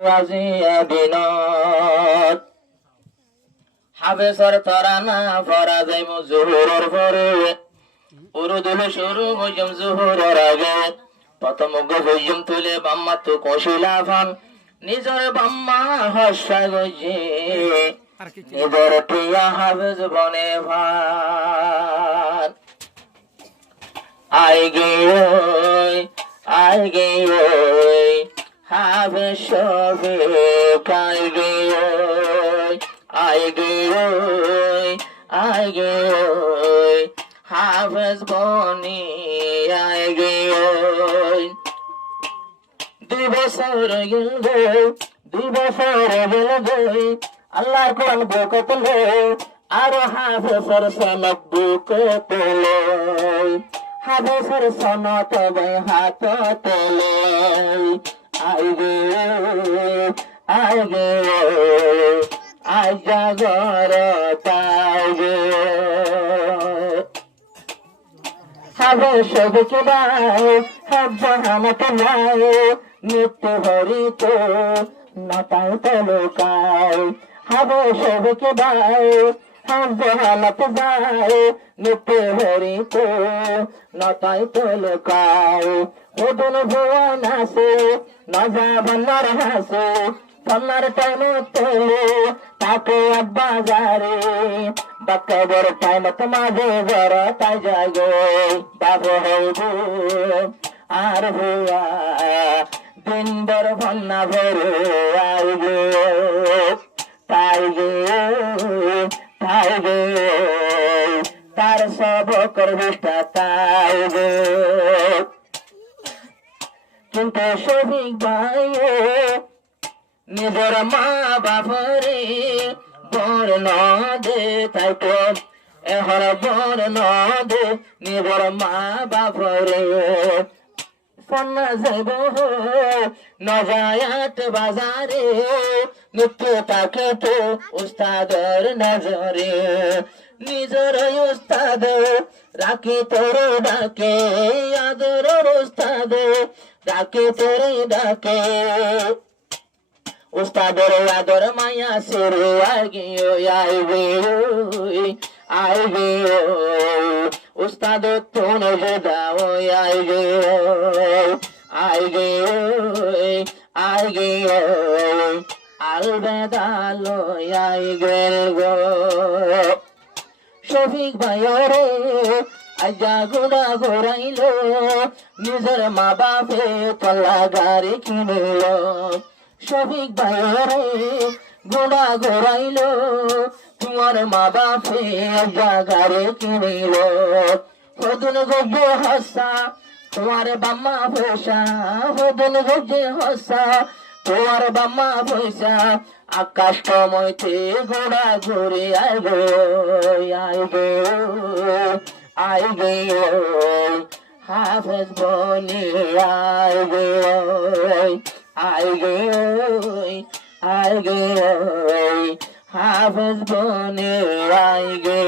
রাজিয়া বিনত হাফেজর তরানা ফরাজাই মুজুহুরের পরে উরুদুল শুরু হইম জুহুরের আগে প্রথম গহইম তুলে বাম্মা তো কশিলাফান নিজর বাম্মা হস্যা গজি নিজর প্রিয়া হাফেজ বনে ভান আই গে হাফেজ শফিক আই গে হাফেজ বনি আই গে 2 বছর গেল গো 2 বছর গেল গো আল্লাহর কোরআন বকতলে আর হাফেজের সনদ বকতলে হাফেজের সনদ হাত তলে আই গে আই জাগর তাই গে হাবে সবকে বাই হাব হামত নাই নিত্য হরিত নতাই তলকাই হাবে সবকে বাই হাব হামত নাই নিত্য হরিত নতাই তলকাই ওদন ভুবন আসে নজা বন্নার হাসে সন্নার টাইম তোলে তাকে আব্বা যারে বাক্কাবর টাইম তোমাকে ঘর তাই যায় গো বাবু হইব আর ভুয়া দিন বর ভন্না ভরে আইবে তাই গে তার সব করবিষ্টা তাই গে কিন্তু শফিক ভাই নিজের মা বাপরে বর্ণ দে তাই তো এহর বর্ণ দে নিজের মা বাপরে সন্না যাইব নজায়াত বাজারে নিত্য তাকে তো উস্তাদের নজরে নিজের উস্তাদ রাখি তোর ডাকে আদর উস্তাদ রাখি তোর ডাকে উস্তাদের আদর মায়া সেরে আইবে উস্তাদ তোন দাও আইগে আলবেদালো আইগেল গো শফিক ভাইরে আজা গুড়া ঘোরাইল নিজের মা বাপে কলা গাড়ি কিনিল শফিক ভাইরে ঘোড়া ঘোরাইল তোমার মা বাপে আজা গাড়ি কিনিল হদুন গব্বে হসা তোমার বাম্মা পয়সা হদুন গব্বে হসা তোমার বাম্মা পয়সা আকাশ কমইতে ঘোড়া ঘুরে আইবে হাফেজ বনি আইগে হাফেজ বনি আইগে